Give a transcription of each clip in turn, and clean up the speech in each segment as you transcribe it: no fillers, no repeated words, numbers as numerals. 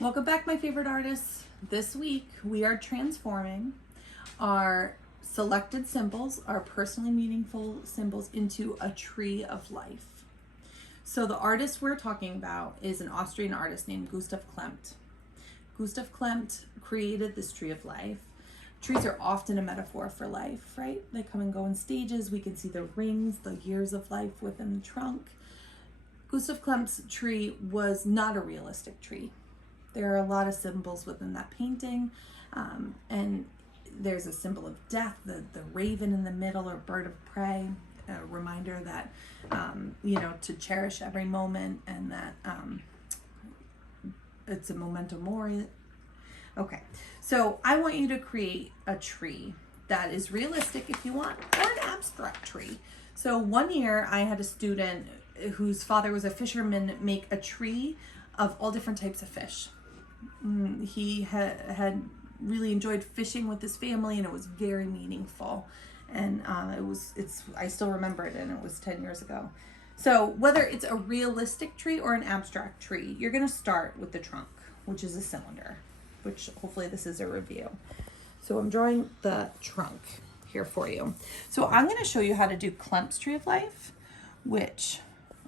Welcome back, my favorite artists. This week we are transforming our selected symbols, our personally meaningful symbols, into a tree of life. So the artist we're talking about is an Austrian artist named Gustav Klimt. Gustav Klimt created this tree of life. Trees are often a metaphor for life, right? They come and go in stages. We can see the rings, the years of life within the trunk. Gustav Klimt's tree was not a realistic tree. There are a lot of symbols within that painting, and there's a symbol of death, the raven in the middle, or bird of prey, a reminder that, to cherish every moment, and that it's a memento mori. Okay, so I want you to create a tree that is realistic if you want, or an abstract tree. So one year I had a student whose father was a fisherman make a tree of all different types of fish. He had really enjoyed fishing with his family, and it was very meaningful. And I still remember it, and it was 10 years ago. So whether it's a realistic tree or an abstract tree, you're going to start with the trunk, which is a cylinder, which hopefully this is a review. So I'm drawing the trunk here for you. So I'm going to show you how to do Klimt's Tree of Life, which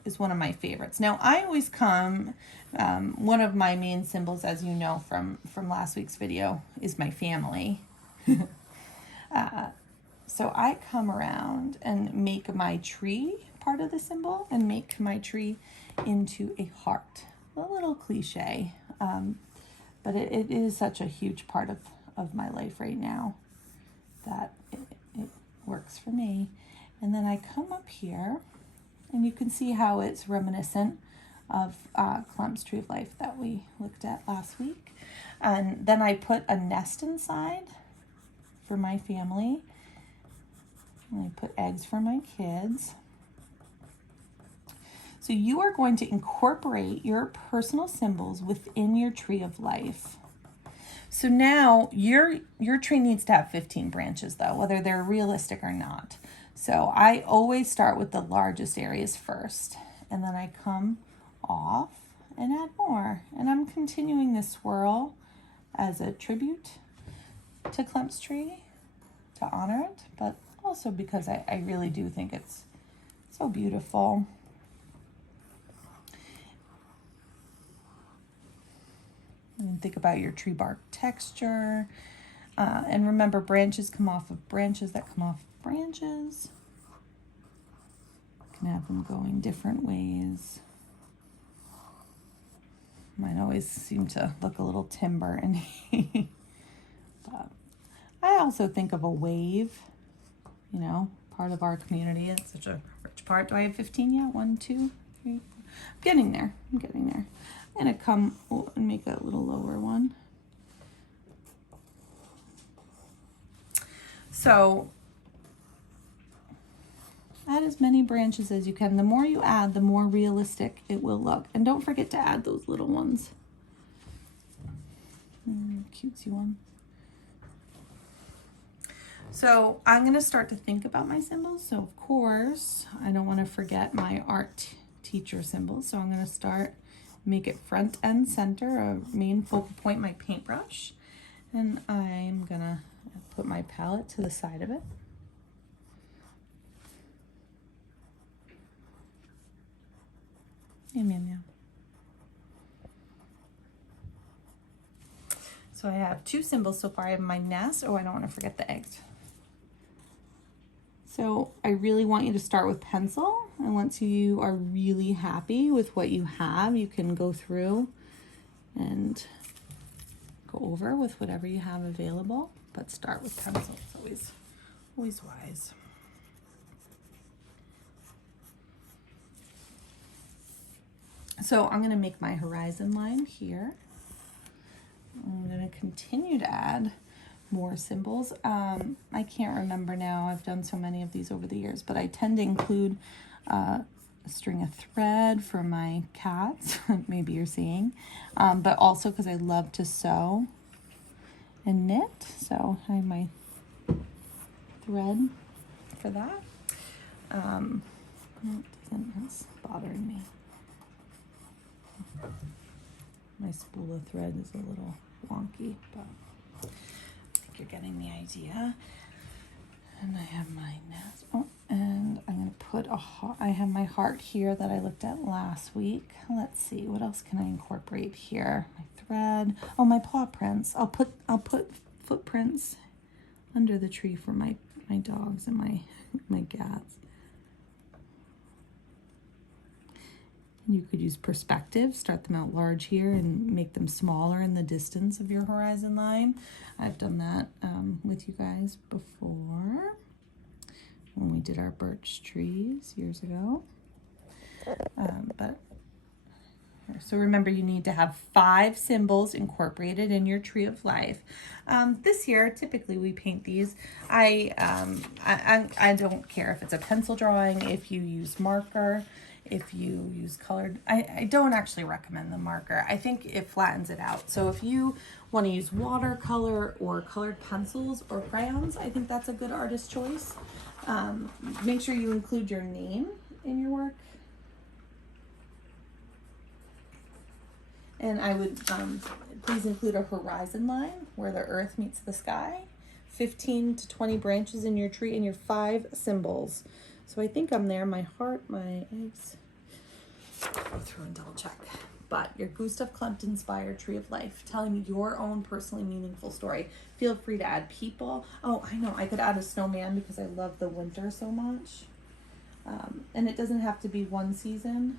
is one of my favorites. Now I always come, one of my main symbols, as you know from last week's video, is my family. So I come around and make my tree part of the symbol and make my tree into a heart. A little cliche, but it is such a huge part of my life right now that it works for me. And then I come up here, and you can see how it's reminiscent of Klimt's Tree of Life that we looked at last week. And then I put a nest inside for my family. And I put eggs for my kids. So you are going to incorporate your personal symbols within your tree of life. So now your tree needs to have 15 branches, though, whether they're realistic or not. So I always start with the largest areas first, and then I come off and add more. And I'm continuing this swirl as a tribute to Klimt's tree, to honor it, but also because I really do think it's so beautiful. And think about your tree bark texture. And remember, branches come off of branches that come off of branches. You can have them going different ways. Mine always seem to look a little timber and but I also think of a wave, part of our community. It's such a rich part. Do I have 15 yet? 1, 2, 3, 4. I'm getting there. I'm going to come and make a little lower one. So add as many branches as you can. The more you add, the more realistic it will look. And don't forget to add those little ones. Cutesy one. So I'm going to start to think about my symbols. So of course, I don't want to forget my art teacher symbols. So I'm going to make it front and center, a main focal point, my paintbrush. And I'm going to put my palette to the side of it. Yeah. So I have 2 symbols so far. I have my nest. Oh, I don't want to forget the eggs. So I really want you to start with pencil. And once you are really happy with what you have, you can go through and go over with whatever you have available. But start with pencil. It's always wise. So I'm going to make my horizon line here. I'm going to continue to add more symbols. I can't remember now. I've done so many of these over the years, but I tend to include a string of thread for my cats. Maybe you're seeing, but also because I love to sew and knit. So I have my thread for that. That's bothering me. My spool of thread is a little wonky, but I think you're getting the idea. And I have my nest. Oh, and I'm going to put a heart. I have my heart here that I looked at last week. Let's see, what else can I incorporate here? My thread. Oh, my paw prints. I'll put footprints under the tree for my dogs and my cats. You could use perspective, start them out large here and make them smaller in the distance of your horizon line. I've done that with you guys before when we did our birch trees years ago. So remember, you need to have 5 symbols incorporated in your tree of life. This year, typically we paint these. I don't care if it's a pencil drawing, if you use marker, if you use colored. I don't actually recommend the marker. I think it flattens it out. So if you want to use watercolor or colored pencils or crayons, I think that's a good artist choice. Make sure you include your name in your work. And I would please include a horizon line where the earth meets the sky, 15 to 20 branches in your tree, and your 5 symbols. So I think I'm there. My heart, my eggs. Go through and double check. But your Gustav Klimt inspired tree of life, telling your own personally meaningful story. Feel free to add people. Oh, I know. I could add a snowman because I love the winter so much. And it doesn't have to be one season.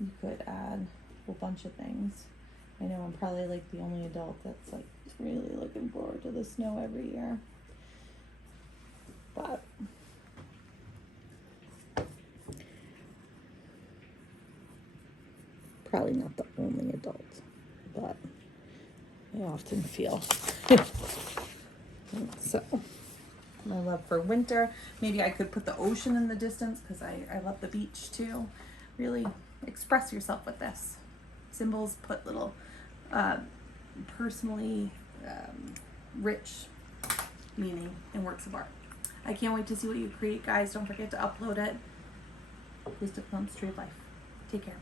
You could add a bunch of things. I know I'm probably like the only adult that's like really looking forward to the snow every year. But probably not the only adult, but I often feel so. My love for winter. Maybe I could put the ocean in the distance because I love the beach too. Really express yourself with this. Symbols put little personally rich meaning in works of art. I can't wait to see what you create, guys. Don't forget to upload it. Gustav Klimt's Tree of Life. Take care.